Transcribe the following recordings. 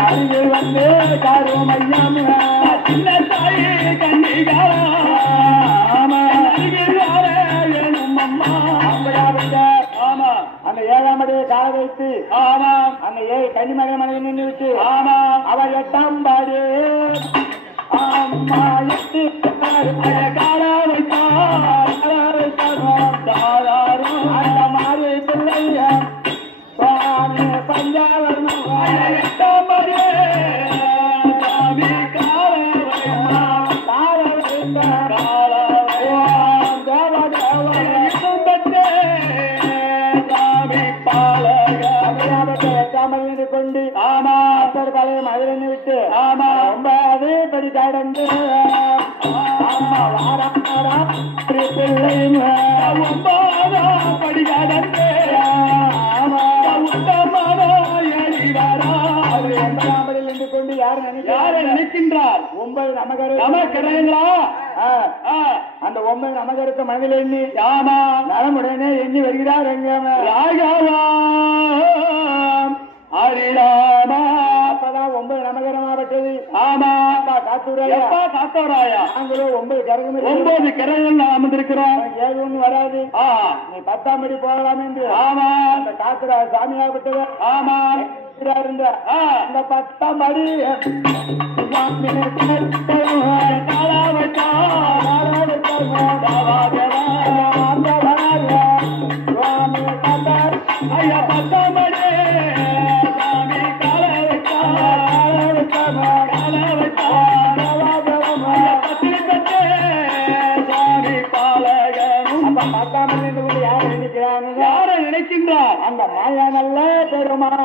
அருகில் வந்து கருமையம் சின்ன தாயே கண்ணிகாரா ஆமா அருகில் வார எனும் அம்மா அப்படியாவிட்ட ஆமா அந்த ஏழாம் அடியை கால வைத்து ஆமா. அந்த ஏழு கன்னிமகை மனைவி நின்று விட்டு ஆமா அவர் எட்டாம் பாடி அம்மா எட்டு கால வைத்தார் கால வைத்தார் தாராரும் அந்த மாதிரி பிள்ளைய சுவாமி கொண்டு ஆமா அப்பர் பழைய மதுரை விட்டு ஆமா ரொம்ப அதே படி கடந்து அம்மா வாரா வாரா படி ஆமா நின்று கொண்டு யார் நினைக்கின்றார் ஒன்பது நமக்கு நமக்கு அந்த ஒன்பது நமகருக்கு மனதில் எண்ணி ஆமா நலமுடனே எண்ணி வருகிறார் அரிராமா அப்பதான் ஒன்பது நமகரமாகப்பட்டது ஆமா. அப்பா காத்தூரையா? நாங்களும் ஒன்பது கரகம் ஒன்பது கிரைகள் நாம் அமர்ந்திருக்கிறோம் ஏழு ஒண்ணு வராது. நீ பத்தாம் படி போகலாம் என்று. ஆமா. அந்த காத்துரா சாமியாகப்பட்டது ஆமா. இருந்த அந்த பத்தாம் படி. பாலகனும் யாரை நினைக்கின்றார் அந்த மாயா நல்ல பெருமான்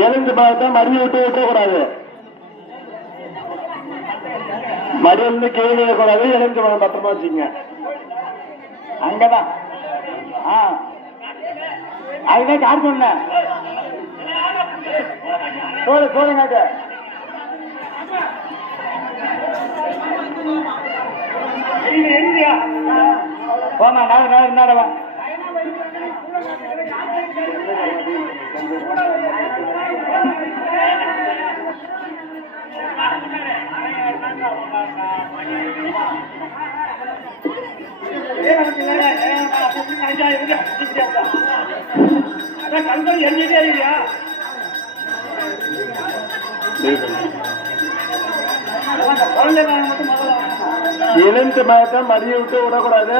எழுந்து பார்த்தா மடி விட்டு விட்ட கூடாது மடி வந்து கீழே கூடாது எழுந்து பத்திரமா வச்சுங்க அங்கதான் அதுதான் கார் சொன்னேன் சோறு சோறு காட்டு போமா நான் நான் என்னடவா கண்கள் எண்ணிட்டே இல்லையா எழுந்து பார்த்தா மதிய விட்டு விடக்கூடாது.